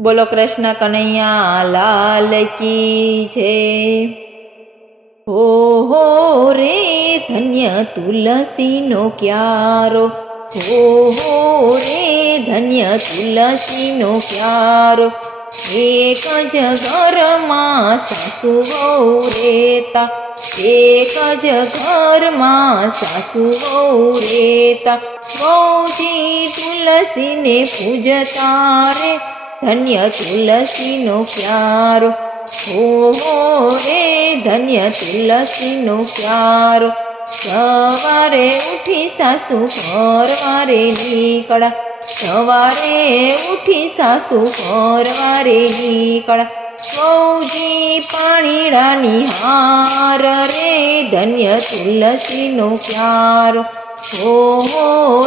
બોલો કૃષ્ણ કનૈયા લાલ કી જય। હો રે ધન્ય તુલસીનો ક્યારો, હો રે ધન્ય તુલસીનો ક્યારો। એક જ ઘરમાં સાસુ વહુ રહેતા, એક જ ઘરમાં સાસુ વહુ રહેતા। વહુજી તુલસીને પૂજતા રે, ધન્ય તુલસીનો ક્યારો, હો રે ધન્ય તુલસીનો ક્યારો। સવારે ઉઠી સાસુ પરવારે નીકળ્યા, સવારે ઉઠી સાસુ પરવારે નીકળ્યા। વહુજી પાણીડા નિહાર રે, ધન્ય તુલસીનો ક્યારો, હો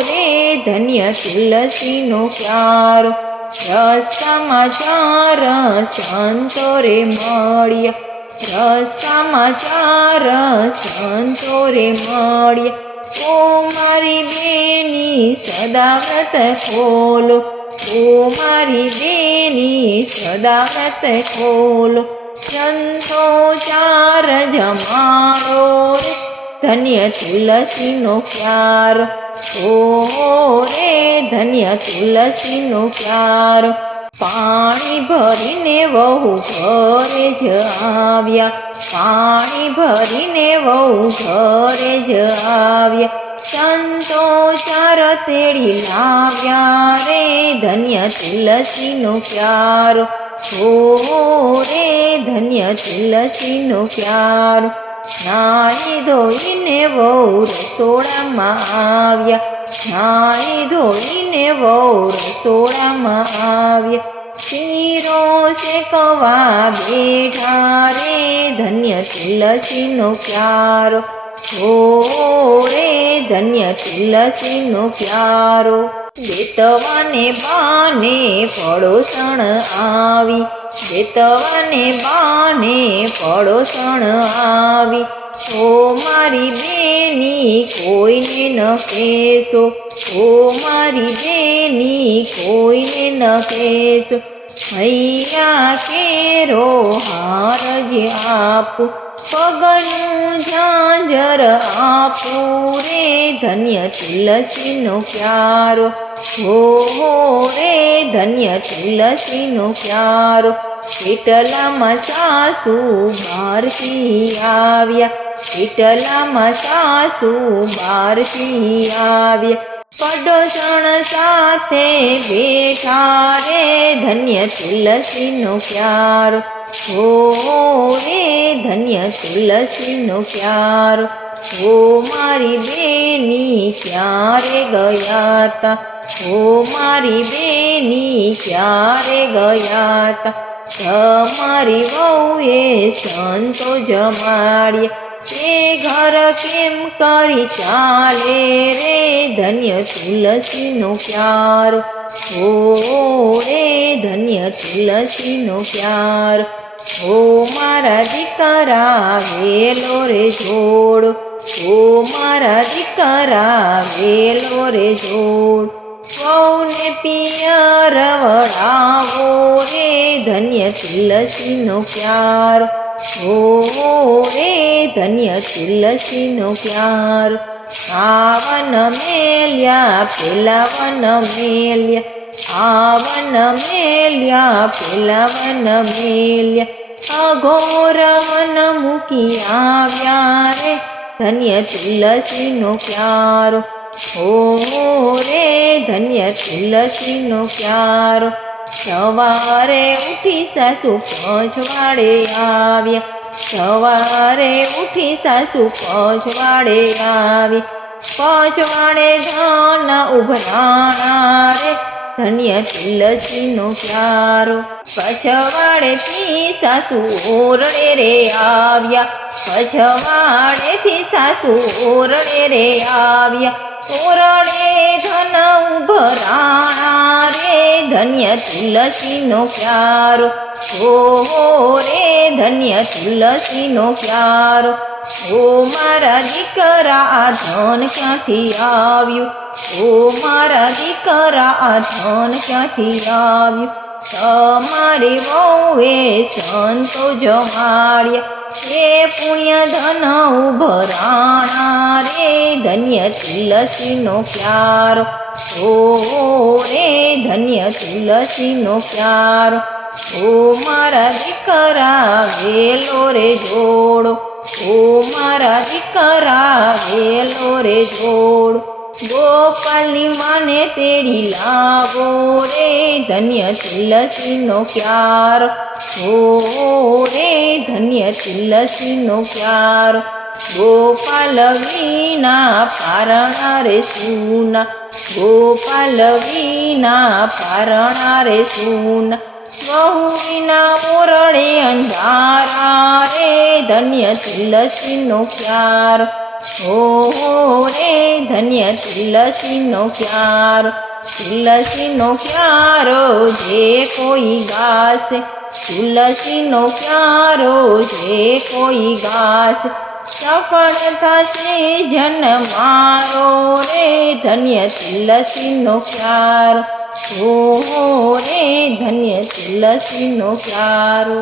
રે ધન્ય તુલસીનો ક્યારો। રસ્તામાં ચાર સંતો રે મળ્યા, રસ્તામાં ચાર સંતો રે મળ્યા। ઓ મારી બેની સદાવ્રત ખોલો, ઓ મારી બેની સદાવ્રત ખોલો। સંતો ચાર જમાડો રે, ધન્ય તુલસીનો ક્યારો, હો રે ધન્ય તુલસીનો ક્યારો। પાણી ભરીને વહુ ઘરે જ આવ્યા, પાણી ભરીને વહુ ઘરે જ આવ્યા। સંતો ચાર તેડી લાવ્યા રે, ધન્ય તુલસીનો ક્યારો, હો રે ધન્ય તુલસીનો ક્યારો। નાહી ધોઈને વહુ રસોડામાં આવ્યા, નાહી ધોઈને વહુ રસોડામાં આવ્યા। શીરો શેકવા બેઠા રે, ધન્ય તુલસીનો ક્યારો, હો રે ધન્ય તુલસીનો ક્યારો। બેતવાને બાને પડોસણ આવી, બેતવાને બાને પડોસણ આવી। ઓ મારી બેની કોઈને ન કહેશો, ઓ મારી બેની કોઈને ન કહેશો। હૈયા કેરો હાર જે આપું, પગનું ઝાંઝર આપું રે, ધન્ય તુલસીનો ક્યારો, હો રે ધન્ય તુલસીનો ક્યારો। એટલામાં સાસુ બહારથી આવ્યા, એટલામાં સાસુ બહારથી આવ્યા। પડોસણ સાથે બેઠા રે, ધન્ય તુલસીનો ક્યારો, હો રે ધન્ય તુલસીનો ક્યારો। ઓ મારી બેની ક્યારે ગયા તા, ઓ મારી બેની ક્યારે ગયા તા। તમારી વહુએ સંતો જમાડ્યા, એ ઘર કેમ કરી ચાલે રે, ધન્ય તુલસીનો ક્યારો, હો રે ધન્ય તુલસીનો ક્યારો। ઓ મારા દીકરા વેલો રે જોડો, ઓ મારા દીકરા વેલો રે જોડ। વહુને પિયર વળાવો રે, ધન્ય તુલસીનો ક્યારો, હો રે ધન્ય તુલસીનો ક્યારો। આ વન મેલ્યા પેલા વન મેલ્યા, આ વન મેલ્યા પેલા વન મેલ્યા। અઘોર વન મૂકી આવ્યા રે, ધન્ય તુલસીનો ક્યારો, હો રે ધન્ય તુલસીનો ક્યારો। સવારે ઉઠી સાસુ પછવાડે આવ્યા, સવારે ઉઠી સાસુ પછવાડે આવી। પછવાડે ધાન ઉભરાણા રે, ધન્ય તુલસીનો ક્યારો। પછવાડેથી સાસુ ઓરડે રે આવ્યા, પછવાડેથી સાસુ ઓરડે રે આવ્યા। ઓરડે ધન ઉભરાણા રે, ધન્ય તુલસીનો ક્યારો, હો રે ધન્ય તુલસીનો ક્યારો। ઓ મારા દીકરા આ ધન ક્યાંથી આવ્યું, ઓ મારા દીકરા આ ધન ક્યાંથી આવ્યું। તમારી વહુએ સંતો જમાડ્યા હે પુણ્ય ધન ઉભરાણા રે ધન્ય તુલસીનો ક્યારો ઓ રે ધન્ય તુલસીનો ક્યારો ઓ મારા દીકરા વેલો રે જોડો ઓ મારા દીકરા વેલો રે જોડો ગોપાલની માને તેડી લાવો રે ધન્ય તુલસીનો ક્યારો ઓ રે ધન્ય તુલસીનો ક્યારો ગોપાલ વિના પારણા રે સુના ગોપાલ વિના પારણા રે સુના વહુ વિના ઓરડે અંધારા રે ધન્ય તુલસીનો ક્યારો ઓ રે ધન્ય તુલસીનો ક્યારો તુલસીનો ક્યારો જે કોઈ ગાશે તુલસીનો ક્યારો જે કોઈ ગાશે સફળ થશે જન મારો રે ધન્ય તુલસીનો ક્યારો ઓ રે ધન્ય તુલસીનો ક્યારો